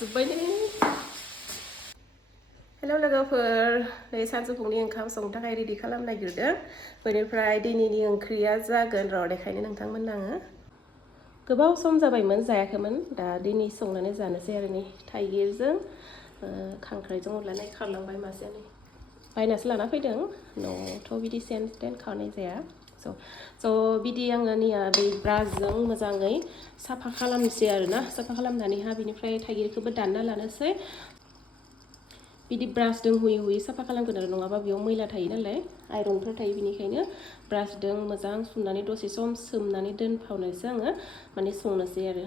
जाजोब्बाय ने हेलौ लोगोफोर नै सानजौफुनि ओंखाम संनो थाखाय रेडि खालामनो नागिरदों बेनिफ्राय दिनैनि ओंख्रिया जागोन र' देखायनो नोंथांमोननो आङो गोबाव सम जाबायमोन जायाखैमोन दा दिनै संनानै जानोसै आरो नै थाइगिरजों खांख्राइजों अनलायनाय खारलांबाय मासेयानो बायनासो लाना फैदों न'आवथ' बिदि सेन खालामनाय जाया स' बिदि आङो नैया बै ब्रासजों मोजाङै साफा खालामनोसै आरोना साफा खालामनानैहा बिनिफ्राय थाइगिरखौबो दानना लानोसै बिदि ब्रासजों हुयै हुयै साफा खालामगोन आरो नङाबा बेयाव मैला थायो नालाय आइरनफोर थायो बिनिखायनो ब्रासजों मोजां सुनानै दसे सम सोमनानै दोनफावनोसो आङो माने संनोसै आरो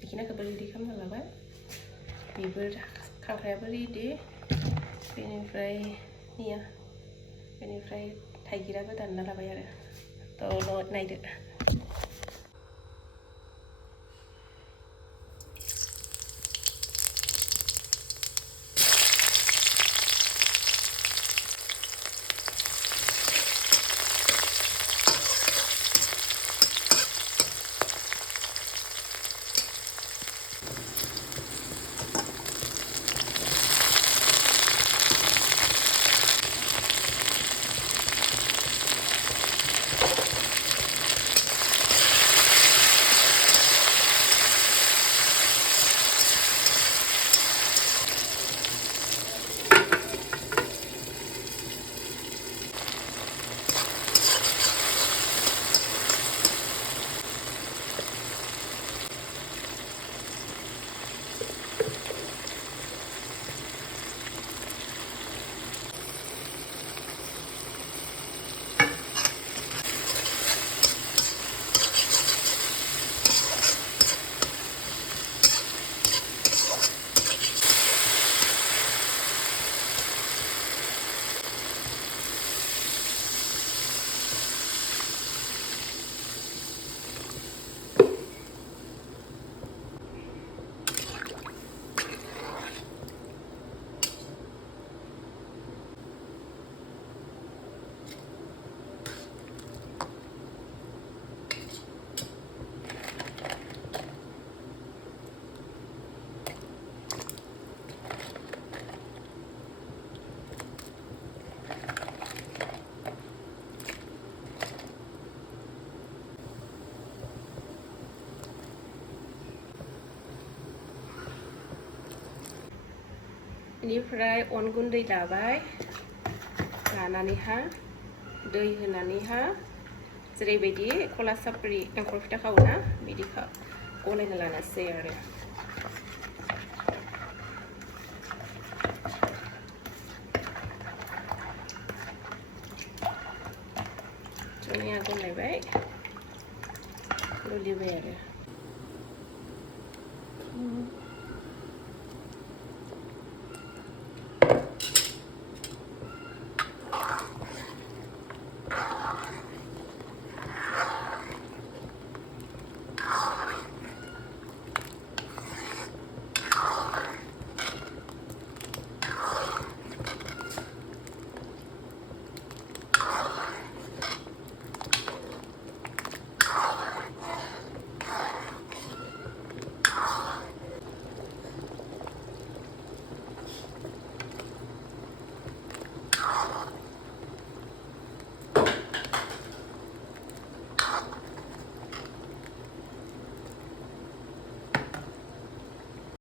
बेखिनिखौबो रेडि खालामना लाबाय बेफोर खांख्रायाबो रेडि बेनिफ्राय थाइगिराबो दानना लाबाय आरो थ' नायदो बेनिफ्राय अन गुन्दै लाबाय लानानैहा दै होनानैहा जेरैबायदि खला साफ्रि एंखुर फिथा खावोना बिदि गलायना लानोसै आरो जोंनिया गलायबाय लुलिबाय आरो